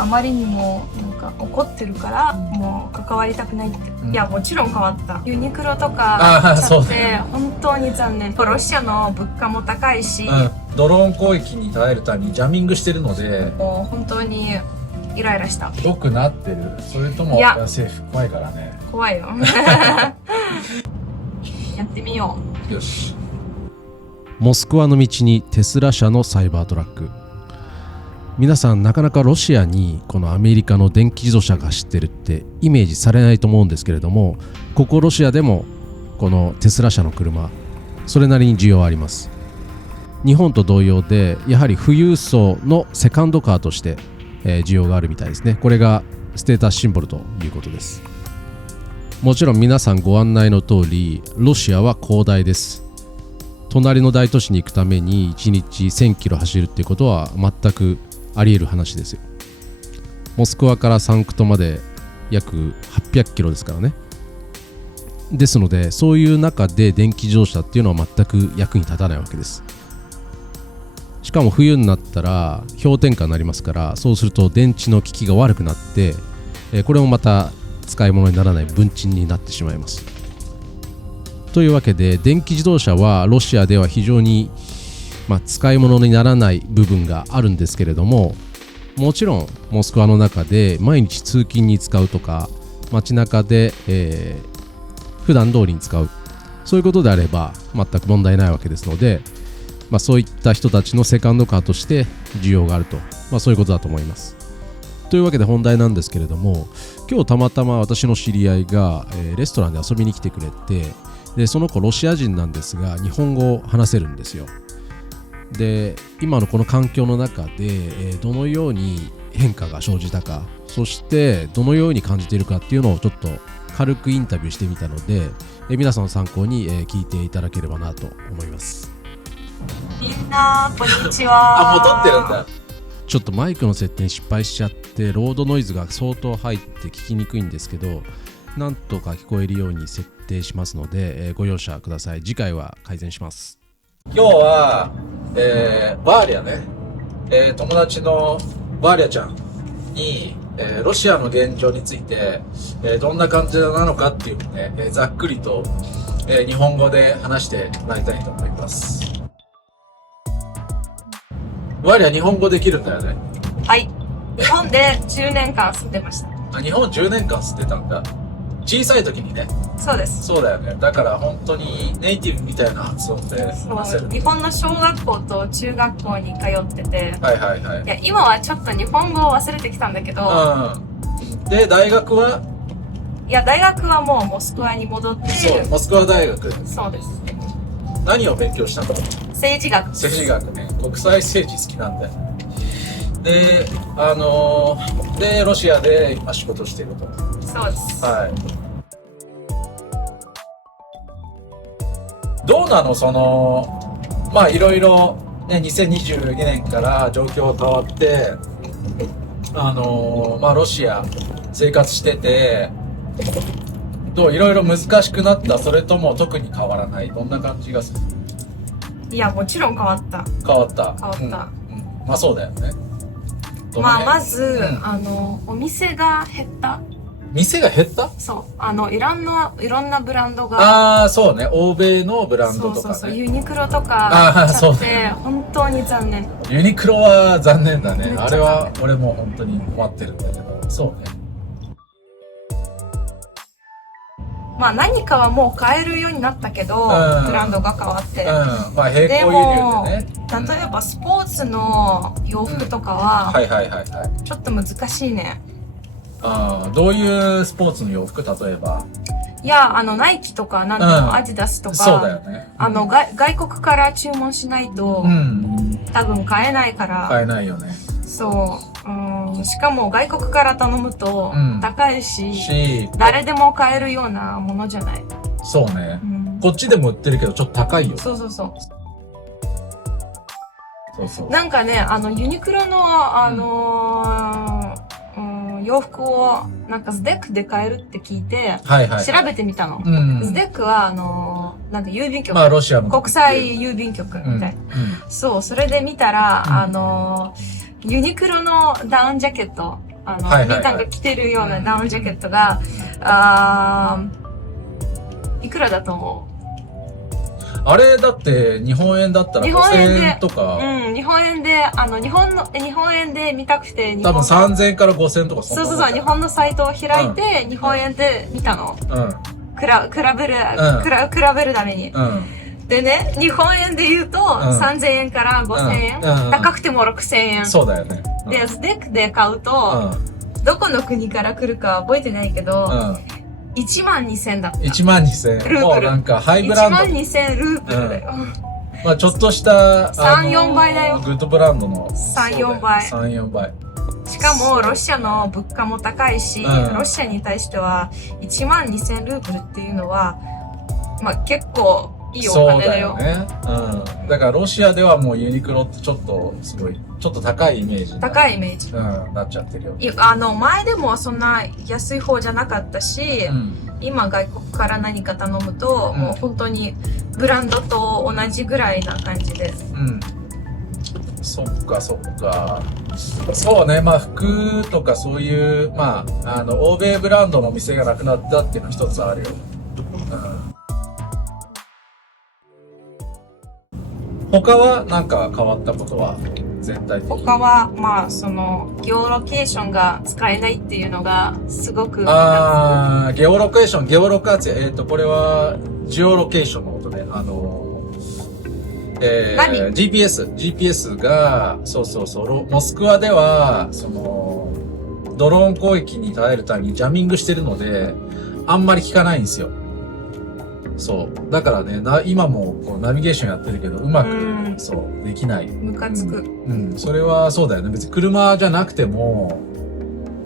あまりにもなんか怒ってるから、もう関わりたくないって。いや、もちろん変わった。ユニクロとか買っそうて、本当に残念。ロシアの物価も高いし、ドローン攻撃に耐えるためにジャミングしてるので、もう本当にイライラした。ひどくなってる。それとも政府怖いからね。怖いよ。やってみよう。よし。モスクワの道にテスラ社のサイバートラック。皆さんなかなかロシアにこのアメリカの電気自動車が走ってるってイメージされないと思うんですけれども、ここロシアでもこのテスラ社の車、それなりに需要あります。日本と同様でやはり富裕層のセカンドカーとして需要があるみたいですね。これがステータスシンボルということです。もちろん皆さんご案内の通り、ロシアは広大です。隣の大都市に行くために1日1000キロ走るっていうことは全くあり得る話ですよ。モスクワからサンクトまで約800キロですからね。ですのでそういう中で電気自動車っていうのは全く役に立たないわけです。しかも冬になったら氷点下になりますから、そうすると電池の効きが悪くなって、これもまた使い物にならない分鎮になってしまいます。というわけで電気自動車はロシアでは非常に使い物にならない部分があるんですけれども、もちろんモスクワの中で毎日通勤に使うとか街中で、普段通りに使う、そういうことであれば全く問題ないわけですので、そういった人たちのセカンドカーとして需要があると、そういうことだと思います。というわけで本題なんですけれども、今日たまたま私の知り合いが、レストランで遊びに来てくれて、でその子ロシア人なんですが日本語を話せるんですよ。で今のこの環境の中で、どのように変化が生じたか、そしてどのように感じているかっていうのをちょっと軽くインタビューしてみたので、皆さんの参考に、聞いていただければなと思います。う。みんなこんにちは。もう撮ってるんだ。ちょっとマイクの設定に失敗しちゃってロードノイズが相当入って聞きにくいんですけど、なんとか聞こえるように設定しますので、ご容赦ください。次回は改善します。今日は、バーリャね、友達のバーリャちゃんに、ロシアの現状について、どんな感じなのかっていうのをね、ざっくりと、日本語で話してもらいたいと思います。バーリャ日本語できるんだよね。はい。日本で10年間住んでました。日本10年間住んでたんだ。小さい時にね。そうです。そうだよね。だから本当にネイティブみたいな発音で話せる。日本の小学校と中学校に通ってて、はいはいはい。いや今はちょっと日本語を忘れてきたんだけど、で大学は？いや大学はもうモスクワに戻って、そうモスクワ大学。そうです。何を勉強したの？政治学。政治学ね。国際政治好きなんだよ。ででロシアで今仕事してると。そうです。はい。どうなのいろいろね、2022年から状況変わって、ロシア生活してて、いろいろ難しくなった？それとも特に変わらない？どんな感じがする？いや、もちろん変わった。変わった。そうだよね。まず、お店が減った。店が減った？そう。いろんなブランドが。そうね。欧米のブランドとかね。そう。ユニクロとか買って、本当に残念。ユニクロは残念だね。あれは俺も本当に困ってるんだけど。そうね。何かはもう買えるようになったけど、ブランドが変わって。並行輸入でね。例えばスポーツの洋服とかは、ちょっと難しいね。どういうスポーツの洋服？例えば？いや、ナイキとか、アディダスとか、そうだよね。外国から注文しないと、多分買えないから。買えないよね。そう。しかも外国から頼むと高いし、誰でも買えるようなものじゃない。そうね。こっちでも売ってるけどちょっと高いよ。そう。なんかね、ユニクロの、洋服をなんかスデックで買えるって聞いて、調べてみたの。スデックはなんか郵便局、ロシアの国際郵便局みたいな。そう、それで見たら、ユニクロのダウンジャケットみんなが着てるようなダウンジャケットが、いくらだと思う？あれだって日本円だったら5000円とか。うん、日本円で、日本円で見たくて、多分3000円から5000円とかそうそうそう、日本のサイトを開いて、日本円で見たの。うん。比べるために。うん。でね、日本円で言うと、3000円から5000円。高くても6000円。そうだよね。で、スデックで買うと、どこの国から来るか覚えてないけど、12000だった。12000。ループル。なんかハイブランド。12000ループルだよ。まあちょっとした、3、4倍だよ。グッドブランドの。3、4倍。3、4倍。しかも、ロシアの物価も高いし、ロシアに対しては、12000ループルっていうのは、まあ結構いいお金だよ。そうだよね。うん。だからロシアではもうユニクロってちょっと、すごい、ちょっと高いイメージ。高いイメージ。なっちゃってるよ。前でもそんな安い方じゃなかったし、今外国から何か頼むと、もう本当にブランドと同じぐらいな感じです。そっかそっか。そうね、まあ服とかそういう、まあ、欧米ブランドの店がなくなったっていうのは一つあるよ。他はなんか変わったことは全体的に？他は、まあ、ゲオロケーションが使えないっていうのがすごく。ゲオロケーション、ゲオロカーツィア、これは、ジオロケーションのことね。GPS が、モスクワでは、ドローン攻撃に耐えるためにジャミングしてるので、あんまり効かないんですよ。そう。だからね、今もこうナビゲーションやってるけど、うまく、できない。ムカつく。それはそうだよね。別に車じゃなくても、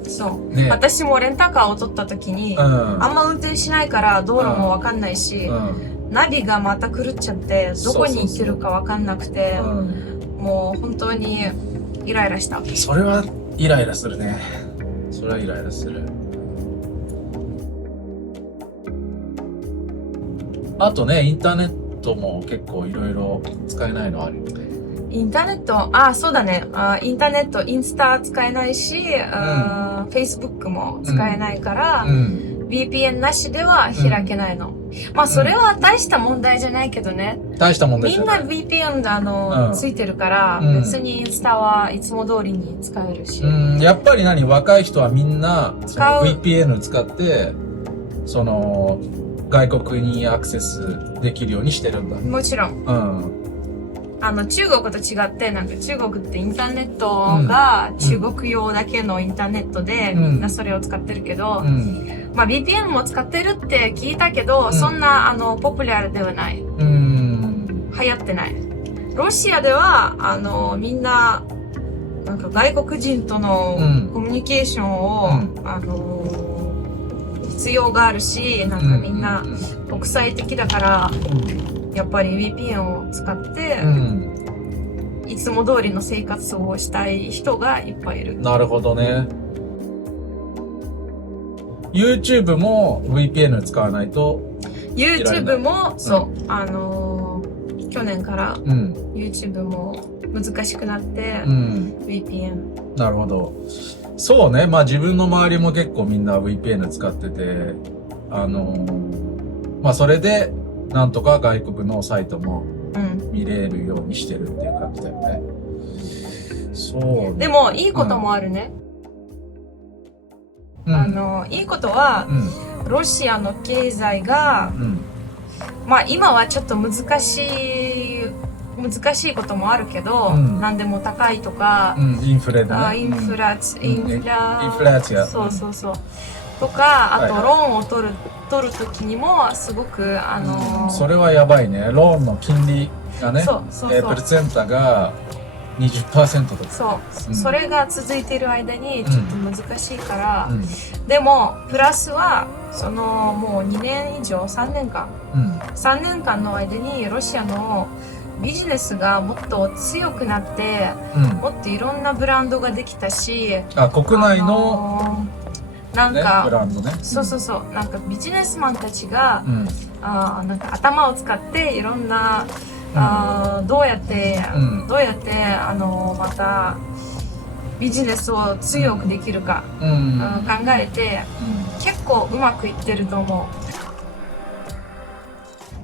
そう。ね、私もレンタカーを取った時に、あんま運転しないから道路もわかんないし、ナビがまた狂っちゃって、どこに行ってるかわかんなくて、もう本当にイライラした。それはイライラするね。それはイライラする。あとね、インターネットも結構いろいろ使えないのあるよね。インターネット、そうだね。インターネット、インスタ使えないし、Facebook も使えないから、VPN なしでは開けないの。まあ、それは大した問題じゃないけどね。大した問題じゃない。みんな VPN ついてるから、別にインスタはいつも通りに使えるし。やっぱり若い人はみんな、VPN 使って、外国にアクセスできるようにしてるんだ。もちろん。中国と違って、なんか中国ってインターネットが中国用だけのインターネットで、みんなそれを使ってるけど、まあ VPN も使ってるって聞いたけど、そんなポピュラルではない。流行ってない。ロシアでは、みんな、なんか外国人とのコミュニケーションを、必要があるし、なんかみんな国際的だから、やっぱり VPN を使って、いつも通りの生活をしたい人がいっぱいいる。なるほどね。YouTube も VPN 使わないと。YouTube も、去年から YouTube も難しくなって、VPN。なるほど。そうね。まあ自分の周りも結構みんな VPN 使ってて、まあそれで、なんとか外国のサイトも見れるようにしてるっていう感じだよね。そうね。でも、いいこともあるね。いいことは、ロシアの経済が、まあ今はちょっと難しいこともあるけど、何でも高いとか、インフレだね。インフラチア。そう。とか、あとローンを取る時にもすごくそれはやばいね。ローンの金利がね、プレゼンタが20% とか。そう、それが続いている間にちょっと難しいから、でもプラスはもう2年以上3年間の間にロシアのビジネスがもっと強くなって、もっといろんなブランドができたし、国内のなんか、ブランドね。そう。なんかビジネスマンたちが、なんか頭を使っていろんな、どうやって、また、ビジネスを強くできるか、考えて、結構うまくいってると思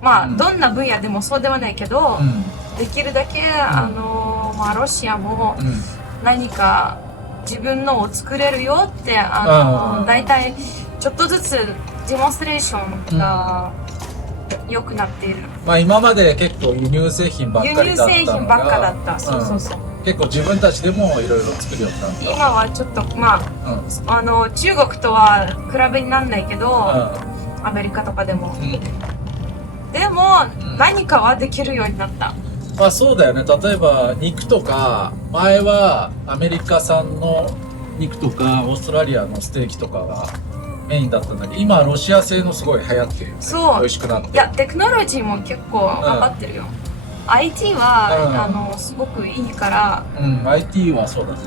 う。まあ、どんな分野でもそうではないけど、できるだけ、まあ、ロシアも何か自分のを作れるよって、大体ちょっとずつデモンストレーションが良くなっている。まあ今まで結構輸入製品ばっかりだったのが、輸入製品ばっかだった。そうそうそう。結構自分たちでもいろいろ作るようになった。今はちょっと、まあ、中国とは比べにならないけど、アメリカとかでも。でも、何かはできるようになった。まあそうだよね。例えば肉とか、前はアメリカ産の肉とか、オーストラリアのステーキとかがメインだったんだけど、今はロシア製のすごい流行ってるよね。そう。美味しくなって。いや、テクノロジーも結構頑張ってるよ。IT は、すごくいいから。IT はそうだね。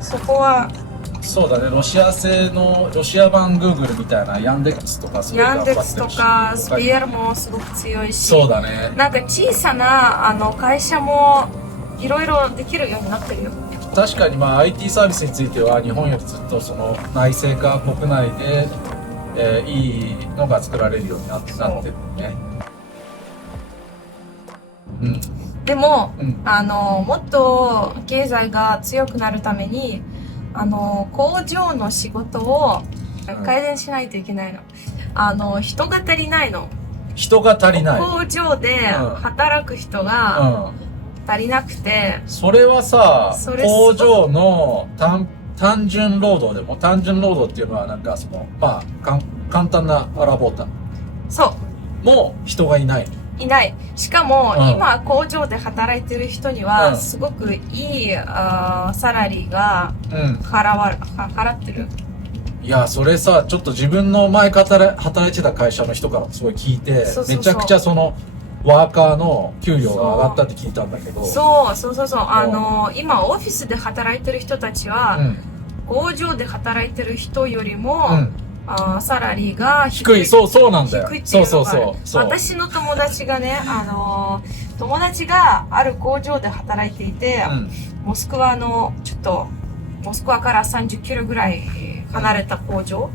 そこは。そうだね。ロシア製の、ロシア版 Google みたいなヤンデックスとか、ヤンデックスとか、スピエルもすごく強いし。そうだね。なんか小さな、会社も、いろいろできるようになってるよ。確かにまあ IT サービスについては日本よりずっとその内製化国内で、いいのが作られるようになってるね。でも、もっと経済が強くなるために工場の仕事を改善しないといけないの。人が足りないの。人が足りない。工場で働く人が、足りなくて、それはさ、工場の単純労働でも、単純労働っていうのはなんかその、まあ、簡単なアラボータ。そう。もう人がいない。いない。しかも、今工場で働いてる人には、すごくいい、サラリーが払ってる。いや、それさ、ちょっと自分の前働いてた会社の人からすごい聞いて、めちゃくちゃその、ワーカーの給料が上がったって聞いたんだけど。そう。今オフィスで働いてる人たちは、工場で働いてる人よりも、サラリーが低い。そうなんだよ。そう。私の友達がね、友達がある工場で働いていて、モスクワの、ちょっと、モスクワから30キロぐらい離れた工場。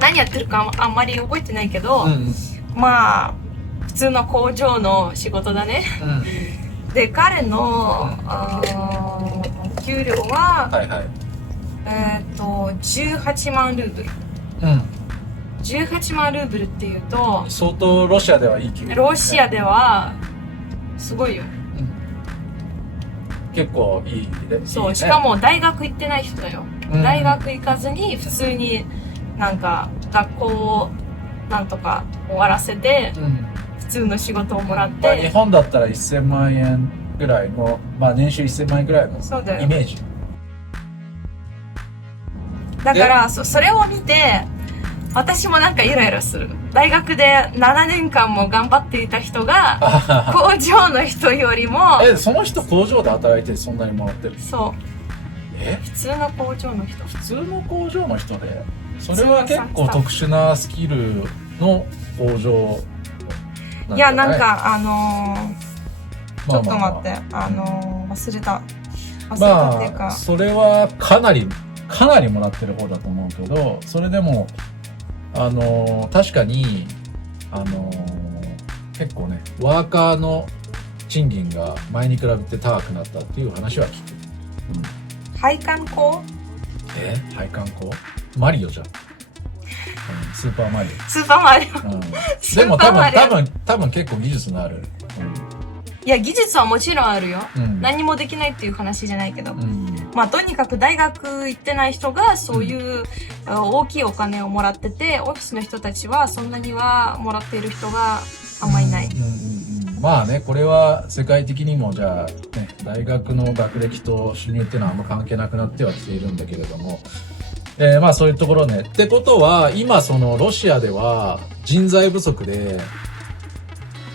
何やってるかあんまり覚えてないけど、まあ、普通の工場の仕事だね。で、彼の、給料は、18万ルーブル。18万ルーブルっていうと、相当ロシアではいい給料。ロシアでは、すごいよ。結構いいね。そう、しかも大学行ってない人だよ。大学行かずに、普通になんか、学校をなんとか終わらせて、普通の仕事をもらって。日本だったら1000万円ぐらいの、まあ年収1000万円ぐらいのイメージ。だから、それを見て、私もなんかイライラする。大学で7年間も頑張っていた人が、工場の人よりも。その人工場で働いてそんなにもらってる？そう。普通の工場の人。普通の工場の人で、それは結構特殊なスキルの工場。いや、なんか、ちょっと待って、忘れたっていうか。それはかなりもらってる方だと思うけど、それでも、確かに、結構ね、ワーカーの賃金が前に比べて高くなったっていう話は聞く。配管工？配管工？マリオじゃん。スーパーマリオ。スーパーマリオ。でも多分結構技術のある。いや、技術はもちろんあるよ。何もできないっていう話じゃないけど。まあ、とにかく大学行ってない人がそういう大きいお金をもらってて、オフィスの人たちはそんなにはもらっている人があんまりない。まあね、これは世界的にもじゃあ、ね、大学の学歴と収入っていうのはあんま関係なくなってはきているんだけれども、まあそういうところね。ってことは、今そのロシアでは人材不足で、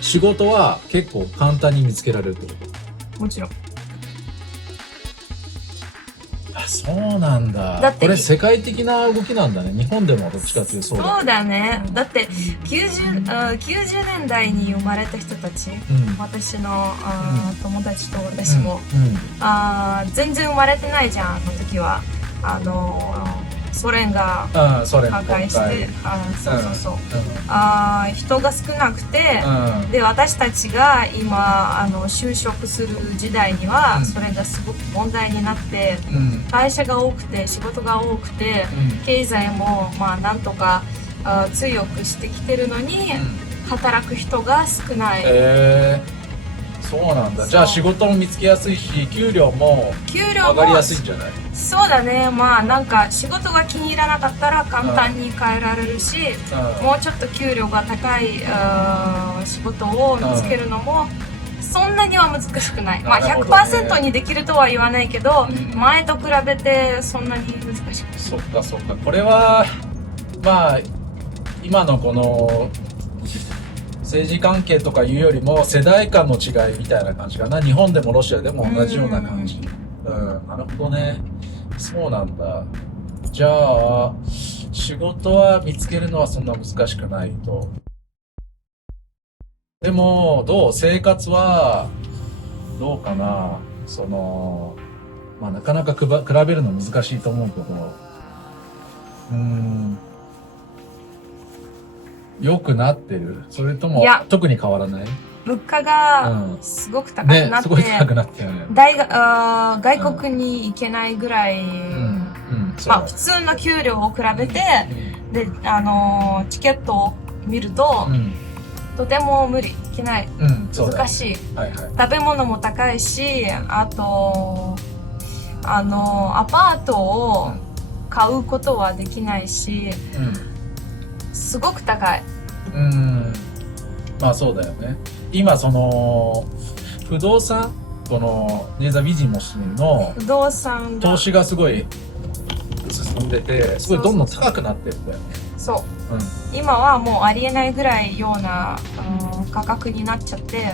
仕事は結構簡単に見つけられるってこと？もちろん。そうなんだ。だってこれ世界的な動きなんだね。日本でもどっちかというとそうだ。そうだね。だって90年代に生まれた人たち、私の友達と私も、全然生まれてないじゃん、あの時は。ソ連が破壊して、人が少なくて、で私たちが今就職する時代には、それがすごく問題になって、会社が多くて仕事が多くて、経済もまあなんとか強くしてきてるのに、働く人が少ない。そうなんだ。じゃあ仕事も見つけやすいし、給料も上がりやすいんじゃない？そうだね。まあなんか仕事が気に入らなかったら簡単に変えられるし、もうちょっと給料が高い仕事を見つけるのもそんなには難しくない。まあ 100% にできるとは言わないけど、前と比べてそんなに難しくない。そっかそっか。これはまあ今のこの政治関係とかいうよりも世代間の違いみたいな感じかな。日本でもロシアでも同じような感じ。なるほどね。そうなんだ。じゃあ仕事は見つけるのはそんな難しくないと。でもどう生活はどうかな。まあなかなか比べるの難しいと思うけど、良くなってる？それとも特に変わらない？物価がすごく高くなって、ね、すごい高くなってるね。外国に行けないぐらい、まあ普通の給料を比べて、でチケットを見ると、とても無理、いけない、難しい、食べ物も高いし、あとアパートを買うことはできないし、すごく高い。まあそうだよね。今不動産、このネザビジモスの不動産投資がすごい進んでて、すごいどんどん高くなってるんだよね。そう、今はもうありえないぐらいような価格になっちゃって、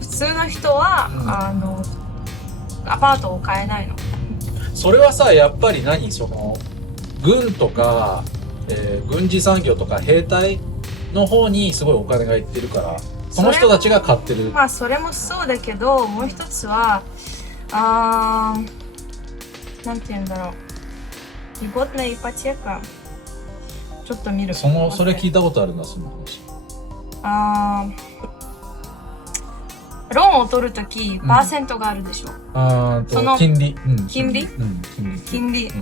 普通の人は、アパートを買えないの。それはさ、やっぱり軍とか、軍事産業とか兵隊の方にすごいお金がいってるから、その人たちが買ってる。まあそれもそうだけど、もう一つはなんて言うんだろう、льготная ипотека。ちょっと見る。それ聞いたことあるな、その話。ローンを取るとき、パーセントがあるでしょ。その金利。金利。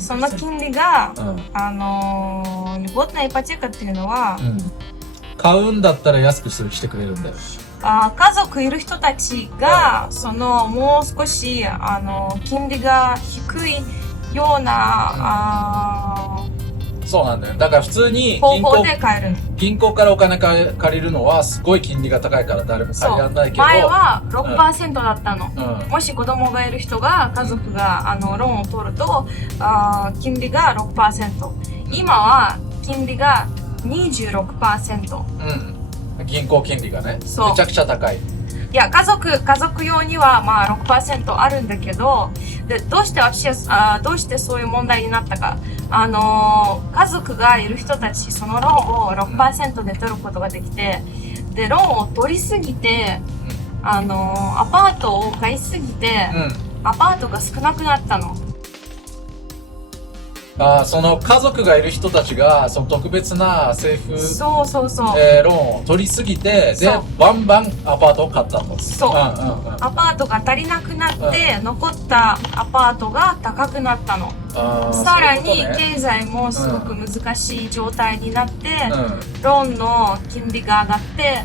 その金利が、льготная ипотекаっていうのは、買うんだったら安くしてくれるんだよ。家族いる人たちが、もう少し、金利が低いような、そうなんだよ。だから普通に方法で買えるの。銀行からお金借りるのはすごい金利が高いから誰も借りられないけど。前は 6% だったの。もし子供がいる人が、家族がローンを取ると、金利が 6%。今は金利が 26%。銀行金利がね、めちゃくちゃ高い。いや、家族用にはまあ 6% あるんだけど、で、どうしてそういう問題になったか。家族がいる人たち、そのローンを 6% で取ることができて、で、ローンを取りすぎて、アパートを買いすぎて、アパートが少なくなったの。その家族がいる人たちがその特別な政府ローンを取りすぎて、でバンバンアパートを買ったと。そう、アパートが足りなくなって、残ったアパートが高くなったの。さらに経済もすごく難しい状態になって、ローンの金利が上がって、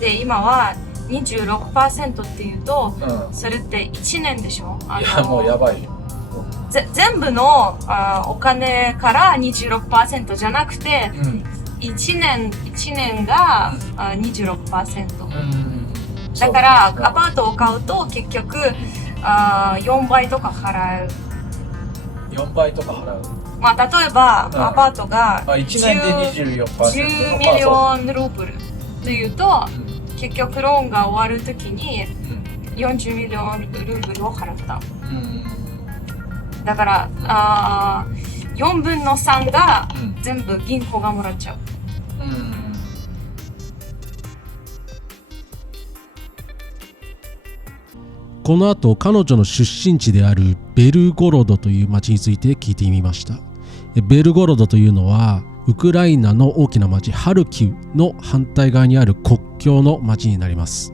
で今は 26% っていうと、それって1年でしょ。いやもうやばいよ。全部のお金から 26% じゃなくて、1年が 26%。だからアパートを買うと結局4倍とか払う。4倍とか払う。まあ例えば、アパートが1年で 24%。10ミリオンルーブルというと、結局ローンが終わるときに40ミリオンルーブルを払った。だから4分の3がうん全部銀行がもらっちゃう。この後彼女の出身地であるベルゴロドという町について聞いてみました。ベルゴロドというのはウクライナの大きな町ハルキウの反対側にある国境の町になります。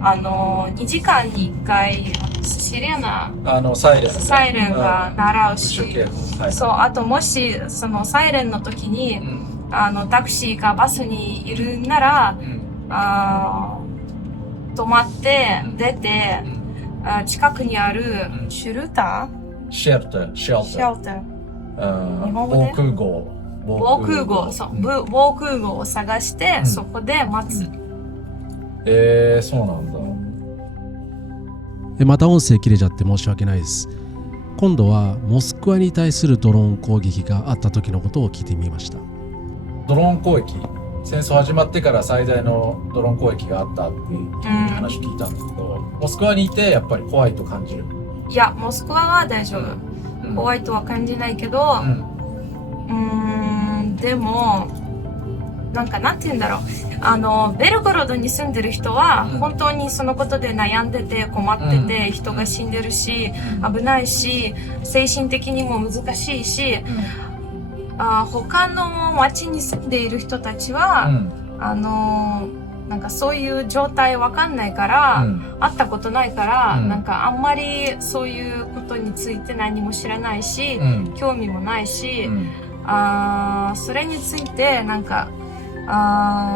2時間に1回シリアなサイレンが鳴らうし、はい、そう、あともしそのサイレンの時に、タクシーかバスにいるなら、止まって出て、近くにあるシェルター、シェルター、防空壕、そう、防空壕を探して、そこで待つ。そうなんだ。また音声切れちゃって申し訳ないです。今度はモスクワに対するドローン攻撃があった時のことを聞いてみました。ドローン攻撃、戦争始まってから最大のドローン攻撃があったっていう話を聞いたんだけど、モスクワにいてやっぱり怖いと感じる？いや、モスクワは大丈夫。怖いとは感じないけど、でも、なんて言うんだろう。ベルゴロドに住んでる人は、本当にそのことで悩んでて困ってて、人が死んでるし、危ないし、精神的にも難しいし、他の町に住んでいる人たちは、そういう状態わかんないから、会ったことないから、あんまりそういうことについて何も知らないし、興味もないし、それについてあ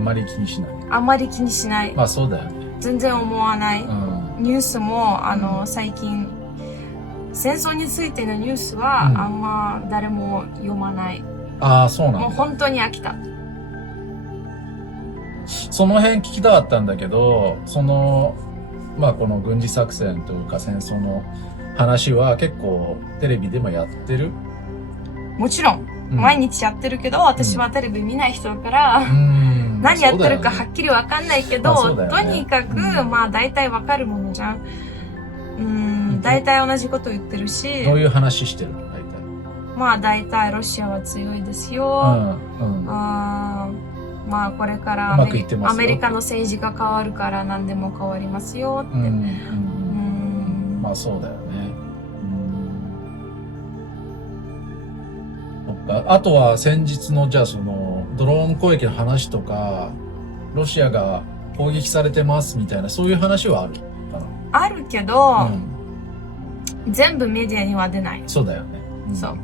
まり気にしない。あんまり気にしない。まあそうだよね。全然思わない。ニュースも最近戦争についてのニュースは、あんま誰も読まない。そうなんだ。もう本当に飽きた。その辺聞きたかったんだけど、この軍事作戦というか戦争の話は結構テレビでもやってる？もちろん、毎日やってるけど、私はテレビ見ない人だから、何やってるかはっきりわかんないけど、とにかく、大体わかるものじゃん。大体同じこと言ってるし。どういう話してるの？大体ロシアは強いですよ。これからアメリカの政治が変わるから何でも変わりますよって。そうだよね。あとは先日のじゃあそのドローン攻撃の話とか、ロシアが攻撃されてますみたいなそういう話はあるかな？あるけど、全部メディアには出ない。そうだよね。そう。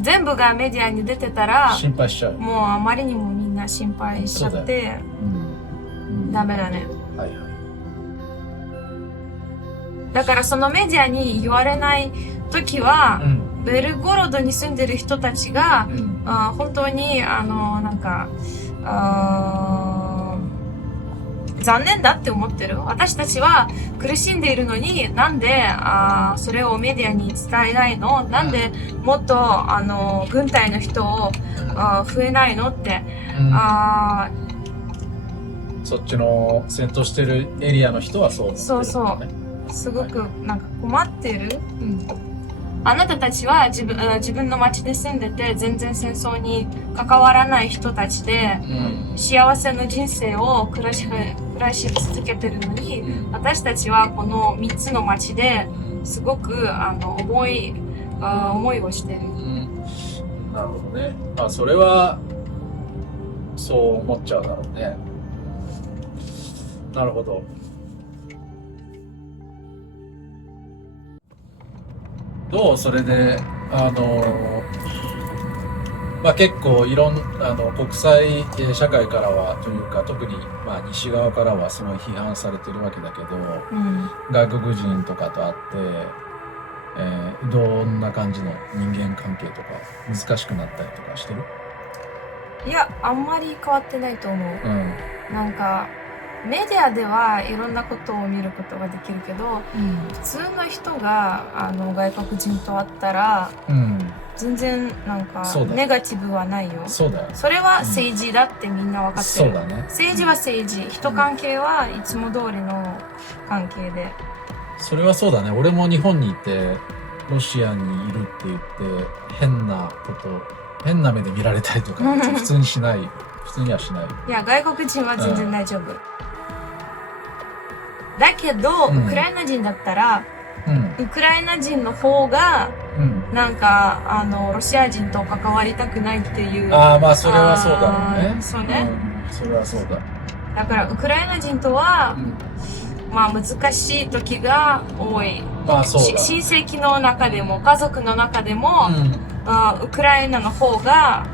全部がメディアに出てたら心配しちゃう。もうあまりにもみんな心配しちゃってダメだね。だからそのメディアに言われない時は、ベルゴロドに住んでる人たちが、本当に残念だって思ってる。私たちは苦しんでいるのに、なんでそれをメディアに伝えないの？なんでもっと軍隊の人を増えないのって、そっちの戦闘してるエリアの人はそう思ってる、ね。そうそう。すごく困ってる。あなたたちは自分の町で住んでて全然戦争に関わらない人たちで、幸せな人生を暮らし続けてるのに、私たちはこの3つの町ですごく思いをしてる。なるほどね。それはそう思っちゃうだろうね。なるほど。それで結構国際社会からはというか特に西側からはすごい批判されてるわけだけど、外国人とかと会って、どんな感じの人間関係とか難しくなったりとかしてる？いや、あんまり変わってないと思う。メディアではいろんなことを見ることができるけど、普通の人が外国人と会ったら、全然ネガティブはないよ。そうだよ。それは政治だってみんな分かってる。そうだね。政治は政治、人関係はいつも通りの関係で。それはそうだね。俺も日本にいてロシアにいるって言って変な目で見られたりとか普通にしない。普通にはしない。いや、外国人は全然大丈夫。だけど、ウクライナ人だったら、ウクライナ人の方が、なんか、ロシア人と関わりたくないっていう。ああ、まあ、それはそうだろうね。そうね。それはそうだ。だから、ウクライナ人とは、まあ、難しい時が多い。まあ、そうだ。親戚の中でも、家族の中でも、ウクライナの方が、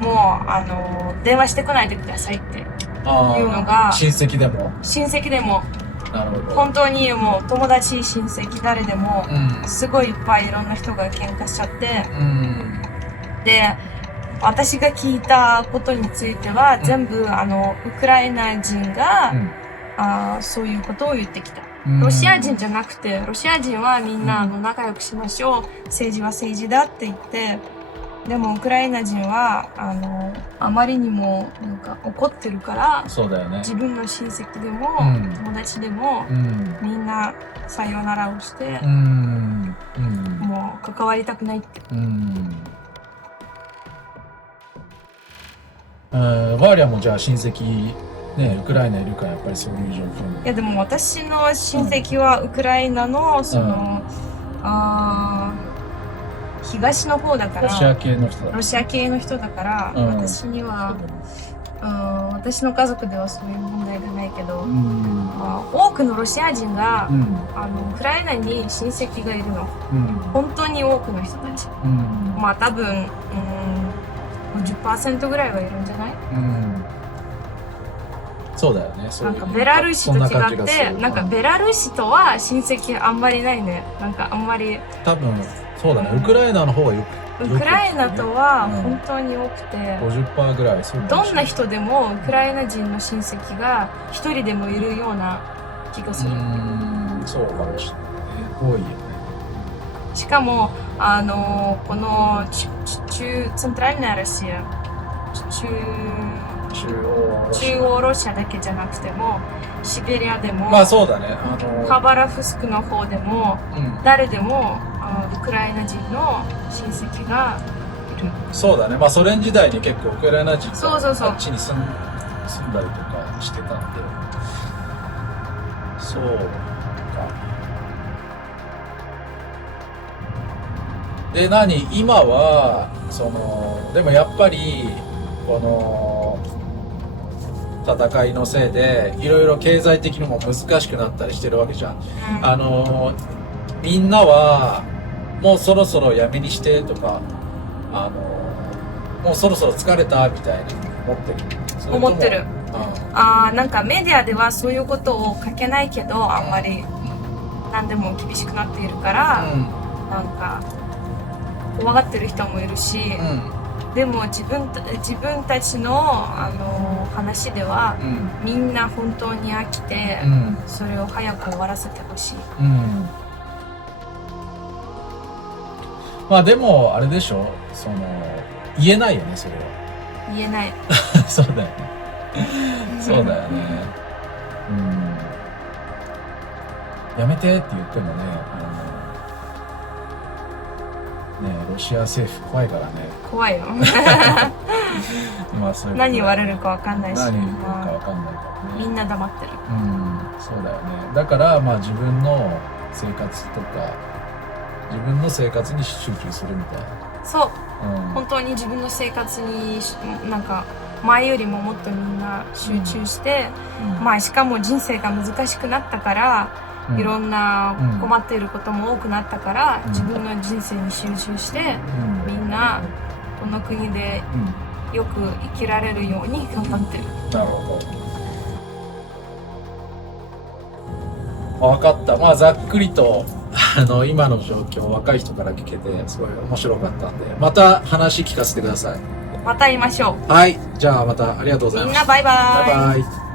もう、電話してこないでくださいっていうのが、親戚でもなるほど。本当にもう友達、親戚、誰でも、すごいいっぱいいろんな人が喧嘩しちゃって、で、私が聞いたことについては、全部、ウクライナ人が、そういうことを言ってきた。ロシア人じゃなくて、ロシア人はみんな仲良くしましょう。政治は政治だって言って、でもウクライナ人は、あまりにもなんか怒ってるから、そうだよね。自分の親戚でも、友達でも、みんなさよならをして、もう関わりたくないって。バーリャもじゃあ親戚、ね、ウクライナいるからやっぱりそういう状況。いやでも私の親戚はウクライナの、東の方だから、ロシア系の人だから、私には、私の家族ではそういう問題がないけど、多くのロシア人が、ウクライナに親戚がいるの。本当に多くの人たち。まあ多分、50% ぐらいはいるんじゃない？そうだよね。なんかベラルーシと違って、なんかベラルーシとは親戚あんまりないね。なんかあんまり。多分、そうだね。ウクライナの方がよく。ウクライナとは本当に多くて、50% ぐらい。どんな人でもウクライナ人の親戚が一人でもいるような気がする。そうかもしれない。多いよね。しかも、このセントラルなロシア、中央ロシアだけじゃなくても、シベリアでも、まあそうだね。ハバラフスクの方でも、誰でもウクライナ人の親戚がいる。そうだね。まあソ連時代に結構ウクライナ人があっちに住んだりとかしてたんで。そうか。で、今は、でもやっぱり、この、戦いのせいで、いろいろ経済的にも難しくなったりしてるわけじゃん。みんなは、もうそろそろやめにしてとか、もうそろそろ疲れたみたいに思ってる。なんかメディアではそういうことを書けないけど、あんまり何でも厳しくなっているから、なんか怖がってる人もいるし、でも自分たちの、話では、みんな本当に飽きて、それを早く終わらせてほしい。まあでもあれでしょ、言えないよね、それは。言えない。そうだよね。そうだよね。やめてって言ってもね、ロシア政府怖いからね。怖いよ。まあそういう何言われるかわかんないし。何言うかわかんないからね。みんな黙ってる。そうだよね。だからまあ自分の生活とか、自分の生活に集中するみたいな。そう。本当に自分の生活になんか前よりももっとみんな集中して、まあしかも人生が難しくなったから、いろんな困っていることも多くなったから、自分の人生に集中して、みんなこの国でよく生きられるように頑張ってる。なるほど。分かった。まあざっくりと今の状況、若い人から聞けてすごい面白かったんで、また話聞かせてください。また会いましょう。はい。じゃあまたありがとうございます。みんなバイバイ。バイバイ。